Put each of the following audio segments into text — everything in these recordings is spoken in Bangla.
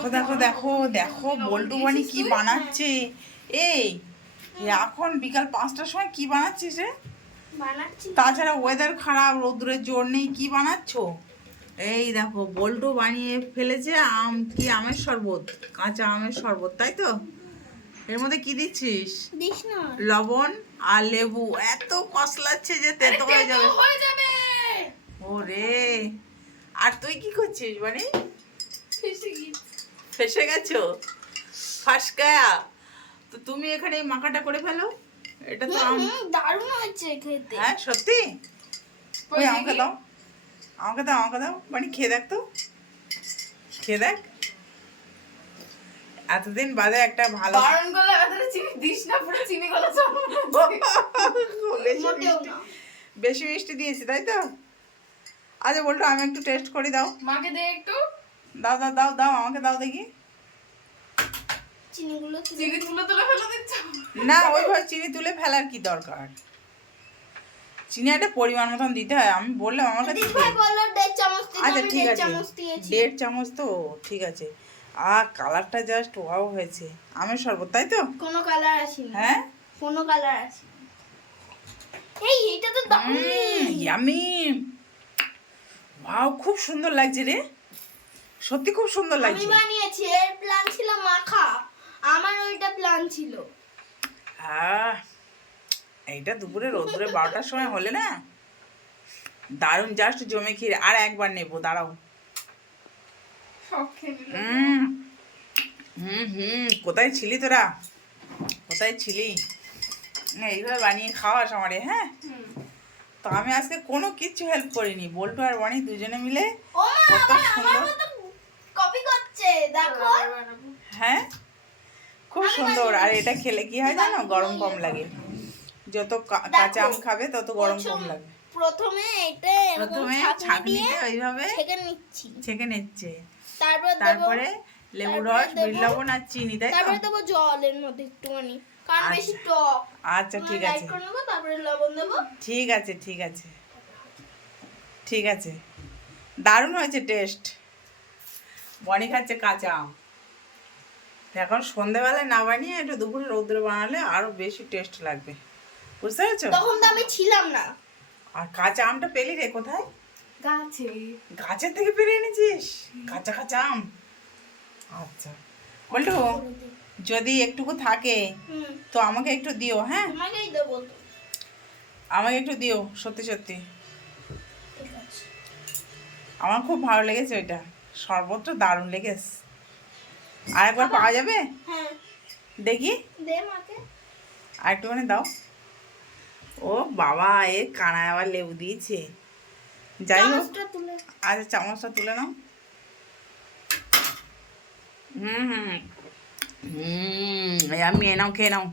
দেখো দেখো দেখো দেখো বল্টু বানি কি বানাচ্ছে? এই এখন বিকাল পাঁচটার সময় কি বানাচ্ছিস রে তাছাড়া ওয়েদার খারাপ রৌদ্রের জোর নেই কি বানাচ্ছ? এই দেখো বল্টু বানিয়ে ফেলেছে আম কি আমের শরবত কাঁচা আমের শরবত তাই তো? এর মধ্যে কি দিচ্ছিস? লবণ আর লেবু এত কসলাচ্ছে যে তেতো হয়ে যাবে। যাবে। ওরে আর তুই কি করছিস মানে ফেসে গেছো? ফাঁসকায়া তো তুমি এখানে এই মাখাটা করে ফেলো। এটা তো আম দারুণ হয়েছে খেতে। হ্যাঁ সত্যি? ওই আমাকে দাও। আমাকে দাও আমাকে দাও। মানে খেয়ে দেখ তো। খেয়ে দেখ। এতদিন বাদে একটা ভালো বারণ করলে এতটা চিনি দিস না পুরো চিনি গলা মিষ্টি বেশি মিষ্টি দিয়েছি তাই তো? আচ্ছা বলতো আমি একটু টেস্ট করি দাও। মাকে দে একটু। দাও দাও দাও দাও আমাকে দাও দেখি। চিনি তুলে তুলে ফেলে না ওইভাবে চিনি তুলে ফেলার কি দরকার? চিনি একটা পরিমাণ মতন দিতে হয়। আমি বললাম চামচ দিতে আচ্ছা ঠিক আছে। দেড় চামচ তো ঠিক আছে। আর কালারটা জাস্ট ওয়াও হয়েছে। আমের শরবত তাই তো? কোনো কালার আসেনি। হ্যাঁ? কোনো কালার আসেনি। এই এটা তো দারুণ। ইয়ামি ওয়াও খুব সুন্দর লাগছে রে। সত্যি খুব সুন্দর লাগছে। আমি বানিয়েছি এর প্ল্যান ছিল মাখা। আমার ওইটা প্ল্যান ছিল। আহ, এইটা দুপুরে রোদ্দুরে বারোটার সময় হলে না? দারুণ জাস্ট জমে ক্ষীর। আর একবার নেব দাঁড়াও। হুম হুম হুম কোথায় ছিলি তোরা? কোথায় ছিলি? এইভাবে বানিয়ে খাওয়াস আমারে হ্যাঁ। তো আমি আজকে কোনো কিছু হেল্প করিনি। বল্টু আর বানি দুজনে মিলে ও কত সুন্দর। কপি করছে দেখো। হ্যাঁ? খুব সুন্দর। আর এটা খেলে কি হয় জানো? গরম কম লাগে। যত কাঁচা আম খাবে তত গরম কম লাগে। প্রথমে এটা প্রথমে ছাঁকনি দিয়ে ছাঁকনিতে ওইভাবে ছেঁকে নিচ্ছি। ছেঁকে নিচ্ছে। তারপর তারপরে লেবু রস লবণ আর চিনি তাই তারপরে দেবো জলের মধ্যে একটুখানি। কারণ আচ্ছা। বেশি টক। আচ্ছা ঠিক আছে। তারপরে লবণ দেবো। ঠিক আছে ঠিক আছে। ঠিক আছে। দারুণ হয়েছে টেস্ট বনি খাচ্ছে কাঁচা আম। এখন সন্ধেবেলায় না বানিয়ে একটু দুপুরে রৌদ্রে বানালে আরও বেশি টেস্ট লাগবে। বুঝতে পেরেছ? তখন তো আমি ছিলাম না। আর কাঁচা আমটা পেলি রে কোথায়? গাছে। গাছের থেকে পেরে এনেছিস? কাঁচা কাঁচা আম? আচ্ছা। বলটু যদি একটুকু থাকে তো আমাকে একটু দিও হ্যাঁ? আমাকে একটু দিও সত্যি সত্যি। আমার খুব ভালো লেগেছে ওইটা। শরবতটা দারুণ লেগেছে। আর একবার পাওয়া যাবে? হ্যাঁ। দেখি। আর একটুখানি দাও। ও বাবা এ কানায় আবার লেবু দিয়েছে। যাই হোক। আচ্ছা চামচটা তুলে নাও। হুম হুম হুম। আমি এ নাও খেয়ে নাও।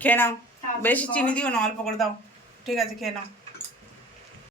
খেয়ে নাও। বেশি চিনি দিও না অল্প করে দাও। ঠিক আছে খেয়ে নাও।